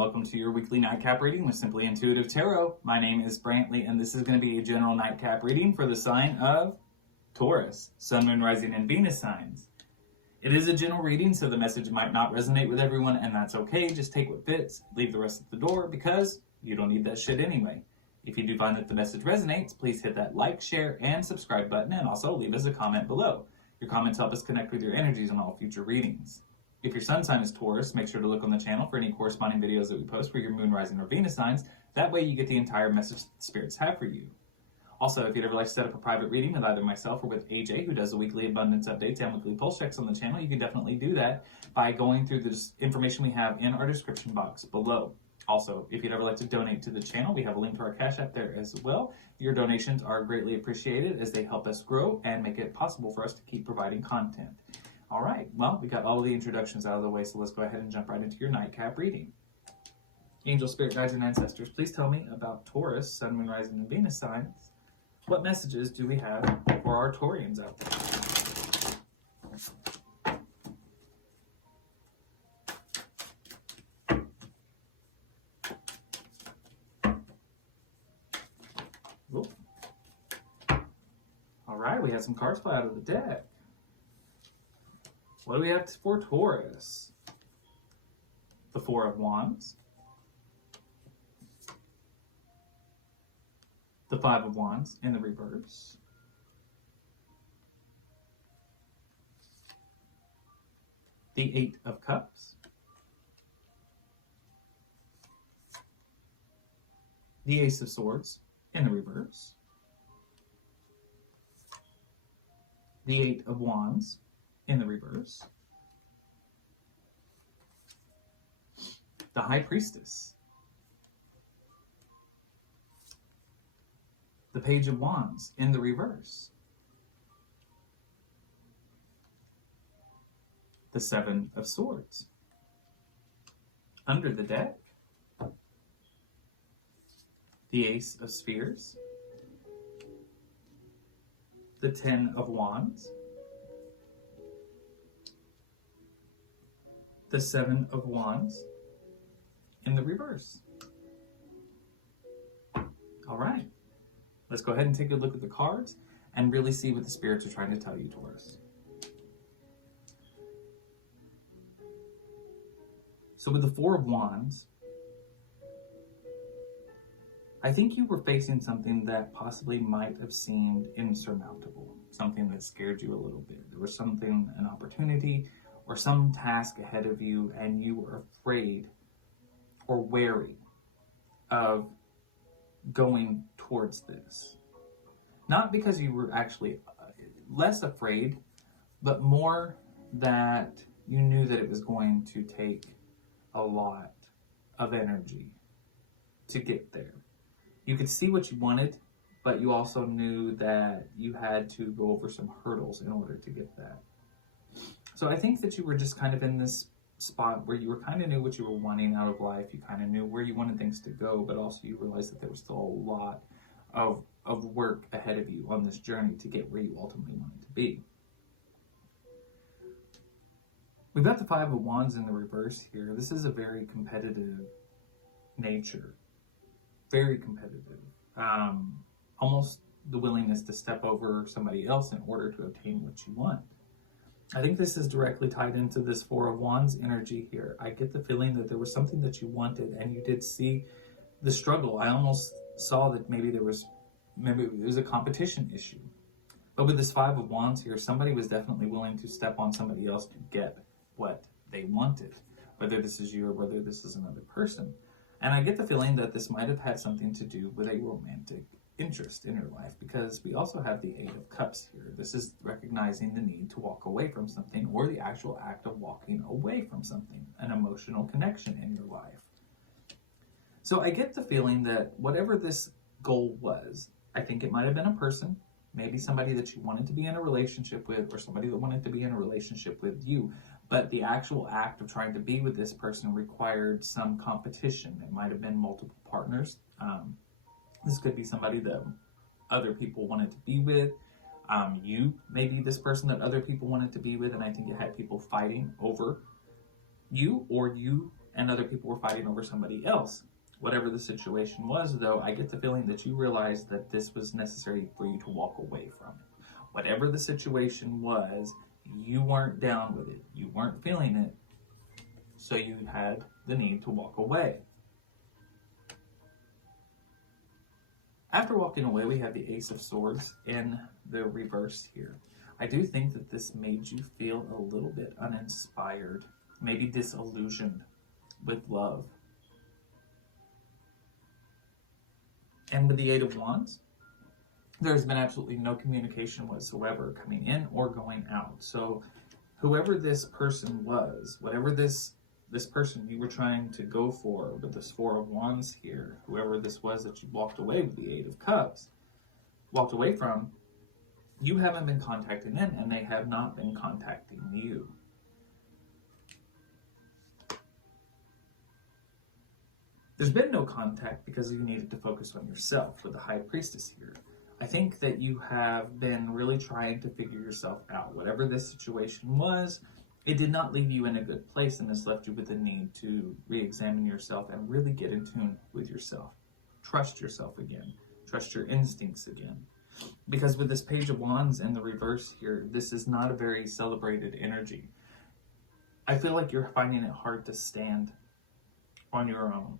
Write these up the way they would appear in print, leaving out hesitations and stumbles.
welcome to your weekly Nightcap reading with Simply Intuitive Tarot. My name is Brantley, and this is going to be a general Nightcap reading for the sign of Taurus, Sun, Moon, Rising, and Venus signs. It is a general reading, so the message might not resonate with everyone, and that's okay. Just take what fits, leave the rest at the door, because you don't need that shit anyway. If you do find that the message resonates, please hit that like, share, and subscribe button, and also leave us a comment below. Your comments help us connect with your energies on all future readings. If your sun sign is Taurus, make sure to look on the channel for any corresponding videos that we post for your moon, rising, or Venus signs. That way you get the entire message the spirits have for you. Also, if you'd ever like to set up a private reading with either myself or with AJ, who does the weekly abundance updates and weekly pulse checks on the channel, you can definitely do that by going through the information we have in our description box below. Also, if you'd ever like to donate to the channel, we have a link to our Cash App there as well. Your donations are greatly appreciated as they help us grow and make it possible for us to keep providing content. All right, well, we got all of the introductions out of the way, so let's go ahead and jump right into your Nightcap reading. Angel, spirit guides, and ancestors, please tell me about Taurus, Sun, Moon, Rising, and Venus signs. What messages do we have for our Taurians out there? Ooh. All right, we had some cards fly out of the deck. What do we have for Taurus? The Four of Wands, the Five of Wands in the reverse, the Eight of Cups, the Ace of Swords in the reverse, the Eight of Wands in the reverse, the High Priestess, the Page of Wands in the reverse, the Seven of Swords under the deck, the Ace of Spears, the Ten of Wands, the Seven of Wands in the reverse. All right, let's go ahead and take a look at the cards and really see what the spirits are trying to tell you, Taurus. So with the Four of Wands, I think you were facing something that possibly might have seemed insurmountable, something that scared you a little bit. There was something, an opportunity, or some task ahead of you, and you were afraid or wary of going towards this. Not because you were actually less afraid, but more that you knew that it was going to take a lot of energy to get there. You could see what you wanted, but you also knew that you had to go over some hurdles in order to get that. So I think that you were just kind of in this spot where you were kind of knew what you were wanting out of life. You kind of knew where you wanted things to go, but also you realized that there was still a lot of work ahead of you on this journey to get where you ultimately wanted to be. We've got the Five of Wands in the reverse here. This is a very competitive nature. Very competitive. Almost the willingness to step over somebody else in order to obtain what you want. I think this is directly tied into this Four of Wands energy here. I get the feeling that there was something that you wanted and you did see the struggle. I almost saw that maybe it was a competition issue. But with this Five of Wands here, somebody was definitely willing to step on somebody else to get what they wanted, whether this is you or whether this is another person. And I get the feeling that this might have had something to do with a romantic interest in your life, because we also have the Eight of Cups here. This is recognizing the need to walk away from something, or the actual act of walking away from something, an emotional connection in your life. So I get the feeling that whatever this goal was, I think it might have been a person, maybe somebody that you wanted to be in a relationship with, or somebody that wanted to be in a relationship with you, but the actual act of trying to be with this person required some competition. It might have been multiple partners. This could be somebody that other people wanted to be with. You may be this person that other people wanted to be with, and I think you had people fighting over you, or you and other people were fighting over somebody else. Whatever the situation was, though, I get the feeling that you realized that this was necessary for you to walk away from it. Whatever the situation was, you weren't down with it. You weren't feeling it. So you had the need to walk away. After walking away, we have the Ace of Swords in the reverse here. I do think that this made you feel a little bit uninspired, maybe disillusioned with love. And with the Eight of Wands, there's been absolutely no communication whatsoever coming in or going out. So whoever this person was, whatever this person you were trying to go for with this Four of Wands here, whoever this was that you walked away with the Eight of Cups, walked away from, you haven't been contacting them and they have not been contacting you. There's been no contact because you needed to focus on yourself with the High Priestess here. I think that you have been really trying to figure yourself out. Whatever this situation was, it did not leave you in a good place and has left you with the need to re-examine yourself and really get in tune with yourself. Trust yourself again. Trust your instincts again. Because with this Page of Wands in the reverse here, this is not a very celebrated energy. I feel like you're finding it hard to stand on your own.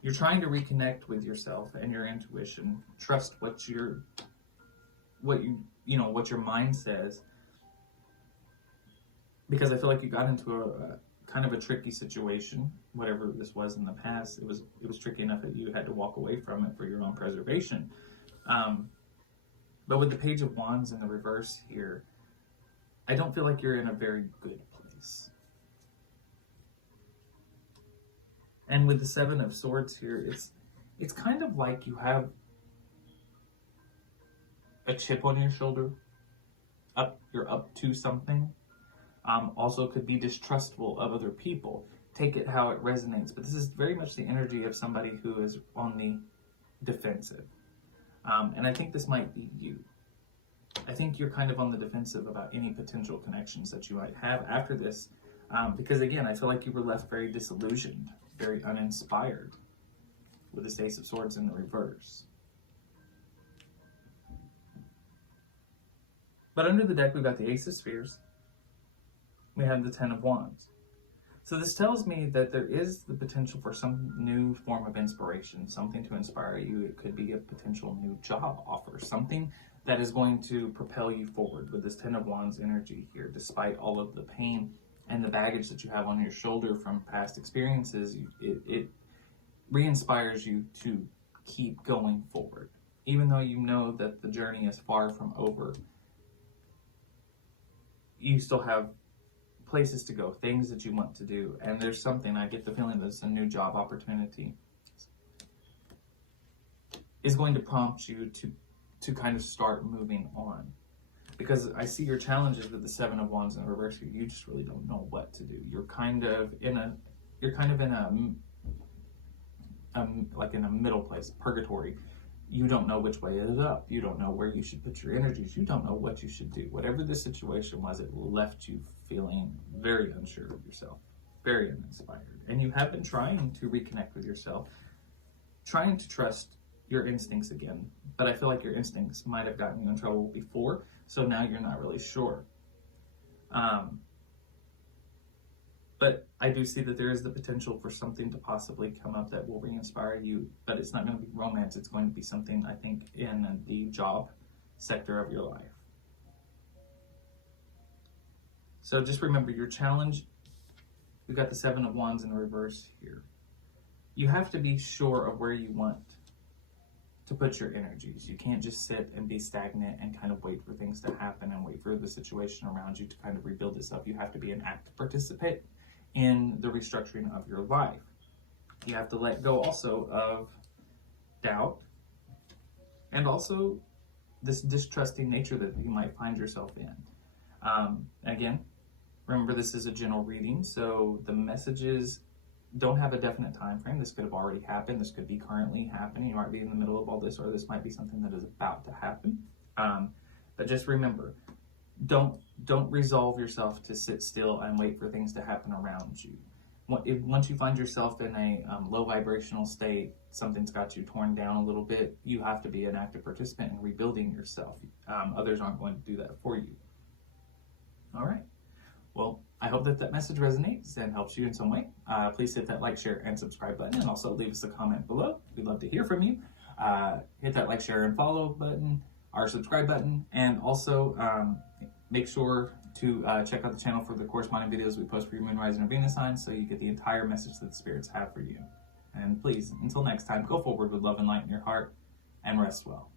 You're trying to reconnect with yourself and your intuition. Trust what your mind says. Because I feel like you got into a kind of a tricky situation, whatever this was in the past. It was tricky enough that you had to walk away from it for your own preservation. But with the Page of Wands in the reverse here, I don't feel like you're in a very good place. And with the Seven of Swords here, it's kind of like you have a chip on your shoulder. You're up to something. Also could be distrustful of other people. Take it how it resonates. But this is very much the energy of somebody who is on the defensive. And I think this might be you. I think you're kind of on the defensive about any potential connections that you might have after this. Because again, I feel like you were left very disillusioned, very uninspired with this Ace of Swords in the reverse. But under the deck, we've got the Ace of Spheres. We have the Ten of Wands. So this tells me that there is the potential for some new form of inspiration, something to inspire you. It could be a potential new job offer, something that is going to propel you forward with this Ten of Wands energy here, despite all of the pain and the baggage that you have on your shoulder from past experiences. It re-inspires you to keep going forward. Even though you know that the journey is far from over, you still have places to go, things that you want to do, and there's something, I get the feeling that it's a new job opportunity, is going to prompt you to kind of start moving on. Because I see your challenges with the Seven of Wands in reverse here. You just really don't know what to do. You're kind of in a middle place, purgatory. You don't know which way is up. You don't know where you should put your energies. You don't know what you should do. Whatever the situation was, it left you feeling very unsure of yourself, very uninspired. And you have been trying to reconnect with yourself, trying to trust your instincts again. But I feel like your instincts might have gotten you in trouble before, so now you're not really sure. But I do see that there is the potential for something to possibly come up that will re-inspire you, but it's not going to be romance. It's going to be something, I think, in the job sector of your life. So just remember your challenge. We've got the Seven of Wands in the reverse here. You have to be sure of where you want to put your energies. You can't just sit and be stagnant and kind of wait for things to happen and wait for the situation around you to kind of rebuild itself. You have to be an active participant in the restructuring of your life. You have to let go also of doubt and also this distrusting nature that you might find yourself in. Again, remember this is a general reading, so the messages don't have a definite time frame. This could have already happened. This could be currently happening. You might be in the middle of all this, or this might be something that is about to happen. But just remember, don't resolve yourself to sit still and wait for things to happen around you. Once you find yourself in a low vibrational state, something's got you torn down a little bit, you have to be an active participant in rebuilding yourself. Others aren't going to do that for you. All right. Well, I hope that message resonates and helps you in some way. Please hit that like, share, and subscribe button, and also leave us a comment below. We'd love to hear from you. Hit that like, share, and follow button, our subscribe button, and also make sure to check out the channel for the corresponding videos we post for your Moon, Rising, or Venus signs, so you get the entire message that the spirits have for you. And please, until next time, go forward with love and light in your heart, and rest well.